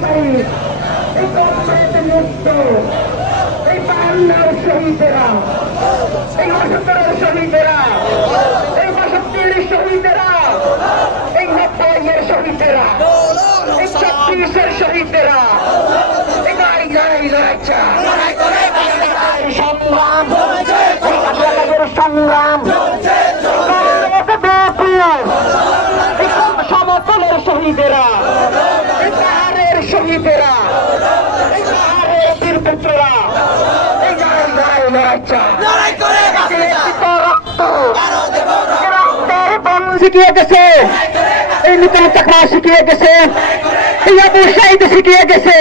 শহীদ, এই কমরেড মুক্ত, এই 52 শহীদেরা, এই 69 শহীদেরা, এই 62 শহীদেরা, এই 90 শহীদেরা, এই 36 শহীদেরা, এই সংগ্রাম, সংগ্রাম, সমতলের শহীদেরা, এই পাহাড়ের শহীদেরা, এই পাহাড়ের বীরপুত্ররা, এই শিখিয়ে গেছে, এই নূতন চাকরা শিখিয়ে গেছে, এই আবু সাইদ শিখিয়ে গেছে,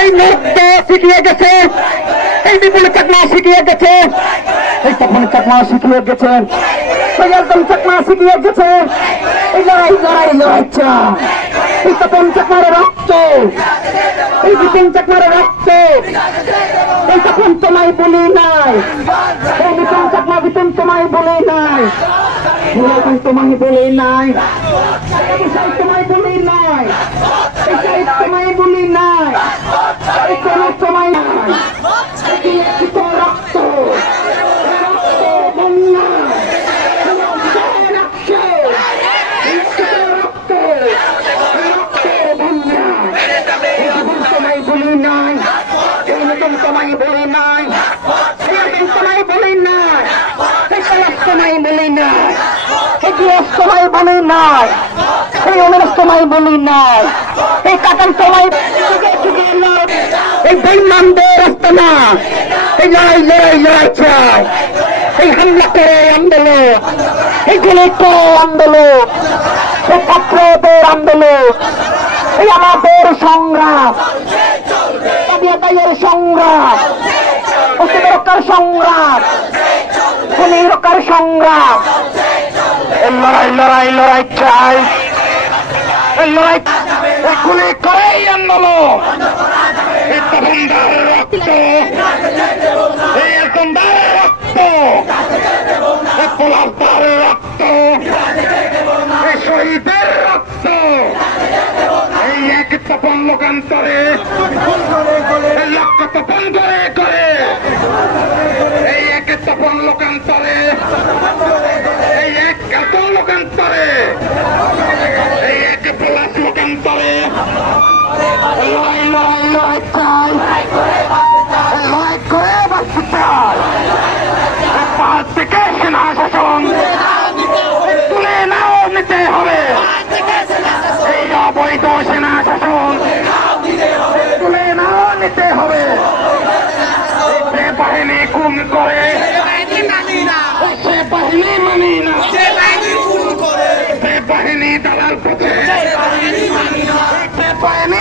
এই নৃত্য শিখিয়ে গেছে, এই বিপুল চাকমা শিখিয়ে গেছে, এই তখন চাকমা শিখিয়ে গেছে, এই একদম চাকমা শিখিয়ে গেছে, এই লড়াইটা এই তখন চাকমার রক্ত, এই বিপিন চাকমার রক্ত, এই তখন তোমায় বলি নাই, এই বিপিন চাকমা বিপিন তোমায় বলি নাই, তোমায় বলি নাই, তোমায় বলি নাই, তোমায় বলি নাই, কোনো তোমায় নাই, রক্ত বন্যা তোমায় বলি নাই, তোমায় বলি নাই, তোমায় বলি নাই, তোমায় বলি নাই, তোমায় বলি নাই, এই 19 তোমায় বলি নাই, এই কাটান তোমায় এই বেঈমানদের আস্তানা, এই লড়াই চাই, এই হামলা করে আন্দোলন, এই গুলি করে আন্দোলন, এই ছাত্রদের আন্দোলন, এই আমাদের সংগ্রাম, সংগ্রাম, রক্ষার সংগ্রাম, খুনি রক্ষার সংগ্রাম, লড়াই চাই, লড়াই গুলি করেই আন্দোলন, এই তখনদার রক্ত, এই একদমদার রক্ত, এই পোলাদার রক্ত, এই শহীদের রক্ত, এই এক তপন লোকান্তরে, এই লক্ষ তপন করে, এই এক তপন লোকান্তরে, এই এক এত লোকান্তরে, এই এক প্লাস লোকান্তরে, লড়াই চাই, লড়াই করে বাঁচতে চাই, পাহাড় থেকে সেনা শাসন তুলে নাও নিতে হবে, এই অবৈধ সেনা শাসন তুলে নাও নিতে হবে, সে বাহিনী খুন করে, সে বাহিনী মানি না, সে বাহিনী দালাল পথে, সে বাহিনী